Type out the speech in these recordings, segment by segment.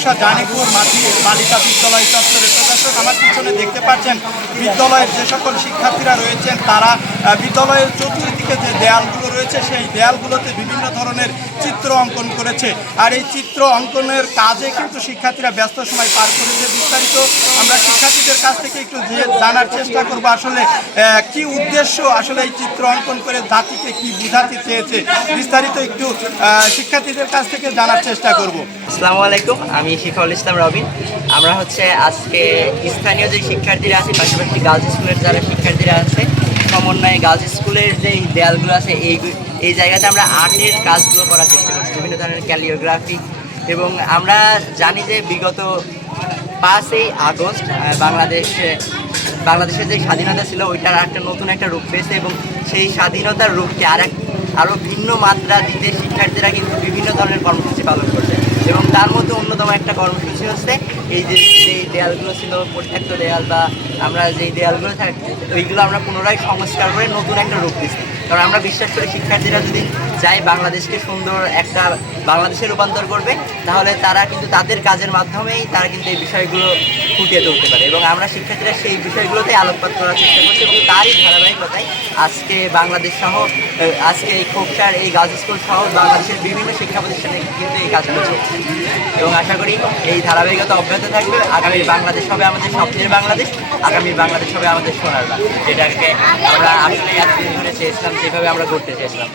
খোকসা জানিপুর মাধ্যমিক বালিকা বিদ্যালয় চত্বরের প্রদর্শক। আমার পিছনে দেখতে পাচ্ছেন বিদ্যালয়ের যে সকল শিক্ষার্থীরা রয়েছেন তারা বিদ্যালয়ের চতুর্দিকে যে দেয়ালগুলো রয়েছে সেই দেয়ালগুলোতে বিভিন্ন ধরনের চিত্র অঙ্কন করেছে। আর এই চিত্র অঙ্কনের কাজে কিন্তু শিক্ষার্থীরা ব্যস্ত সময় পার করেছে। বিস্তারিত আমরা শিক্ষার্থীদের কাছ থেকে একটু জানার চেষ্টা করব আসলে কি উদ্দেশ্য, আসলে এই চিত্র অঙ্কন করে জাতিকে কি বোঝাতে চেয়েছে, বিস্তারিত একটু শিক্ষার্থীদের কাছ থেকে জানার চেষ্টা করব। আসসালামু আলাইকুম, আমি শিখাউল ইসলাম রবিন। আমরা আজকে স্থানীয় যে শিক্ষার্থীরা আছে, পাশাপাশি গার্লস স্কুলের যারা শিক্ষার্থীরা আছে, সমন্বয়ে গার্লস স্কুলের যে দেয়ালগুলো আছে এই জায়গাতে আমরা আর্টের কাজগুলো করার চেষ্টা করছি, বিভিন্ন ধরনের ক্যালিওগ্রাফি। এবং আমরা জানি যে বিগত 5ই আগস্ট বাংলাদেশের যে স্বাধীনতা ছিল ওইটার নতুন একটা রূপ পেয়েছে, এবং সেই স্বাধীনতার রূপকে আরও ভিন্ন মাত্রা দিতে শিক্ষার্থীরা কিন্তু বিভিন্ন ধরনের কর্মসূচি পালন করছে। এবং তার মধ্যে অন্যতম একটা কর্মসূচি হচ্ছে এই যে দেয়ালগুলো ছিল প্রত্যেকটা দেয়াল, বা আমরা যেই দেয়ালগুলো থাকি ওইগুলো আমরা পুনরায় সংস্কার করে নতুন একটা রূপ দিচ্ছি। কারণ আমরা বিশ্বাস করি শিক্ষার্থীরা যদি চায় বাংলাদেশকে সুন্দর একটা বাংলাদেশে রূপান্তর করবে, তাহলে তারা কিন্তু তাদের কাজের মাধ্যমেই তারা কিন্তু এই বিষয়গুলো ফুটিয়ে তুলতে পারে। এবং আমরা শিক্ষার্থীরা সেই বিষয়গুলোতেই আলোকপাত করার চেষ্টা করছি, এবং তারই ধারাবাহিকতায় আজকে বাংলাদেশ সহ আজকে এই খোকসার এই গার্লস স্কুল সহ বাংলাদেশের বিভিন্ন শিক্ষা প্রতিষ্ঠানে কিন্তু এই কাজগুলো চলছে। এবং আশা করি এই ধারাবাহিকতা অব্যাহত থাকবে। আগামী বাংলাদেশ হবে আমাদের স্বপ্নের বাংলাদেশ, আগামী বাংলাদেশ হবে আমাদের সোনার বাংলাদেশ, যেটাকে আমরা আসলে এতদিন ধরে চেয়েছিলাম, যেভাবে আমরা করতে চেয়েছিলাম।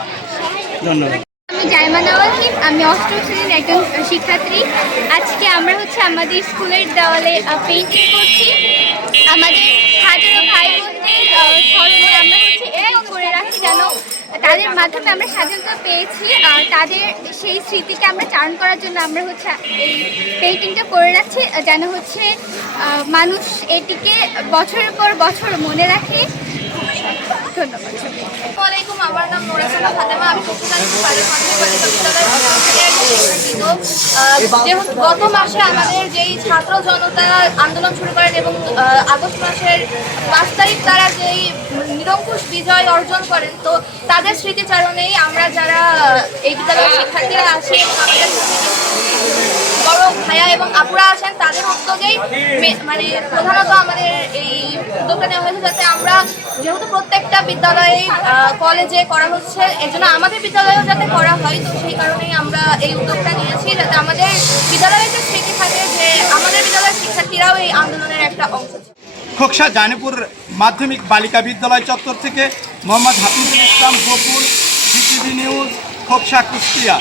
ধন্যবাদ। আমি জাইমা নওয়াহিব, আমি অষ্টম শ্রেণীর একজন শিক্ষার্থী। আজকে আমরা আমাদের স্কুলের দেওয়ালে পেইন্টিং করছি। আমাদের হাজারো ভাই বোনদের স্মরণে আমরা এটাই করে রাখি যেন তাদের মাধ্যমে আমরা স্বাধীনতা পেয়েছি। তাদের সেই স্মৃতিকে আমরা চারণ করার জন্য আমরা এই পেইন্টিংটা করে রাখছি, যেন মানুষ এটিকে বছরের পর বছর মনে রাখে। ধন্যবাদ। আসসালামু আলাইকুম, আমার নাম নোরাসানা ফাতেমা। আমি যেহেতু গত মাসে আমাদের যেই ছাত্র জনতা আন্দোলন শুরু করেন এবং আগস্ট মাসের 5 তারিখ তারা যেই নিরঙ্কুশ বিজয় অর্জন করেন, তো তাদের স্মৃতিচারণেই আমরা যারা এই বিদ্যালয়ের শিক্ষার্থীরা আছি, আমাদের বড় ভাইয়া এবং আপুরা আছেন, তাদের উদ্যোগেই প্রধানত আমাদের এই উদ্যোগটা নেওয়া হয়েছে, যাতে আমরা যেহেতু প্রত্যেকটা বিদ্যালয়ে কলেজে করা হচ্ছে, এর জন্য আমাদের বিদ্যালয়েও যাতে করা হয়। তো সেই কারণেই আমরা এই উদ্যোগটা নিয়েছি, যাতে আমাদের বিদ্যালয়ের যে স্মৃতি থাকে, যে আমাদের বিদ্যালয়ের শিক্ষার্থীরাও এই আন্দোলনের একটা অংশ। খোকসা জানিপুর মাধ্যমিক বালিকা বিদ্যালয় চত্বর থেকে মোহাম্মদ হাফিজুল ইসলাম, বকুল, বিটিভি নিউজ, খোকসা, কুষ্টিয়া।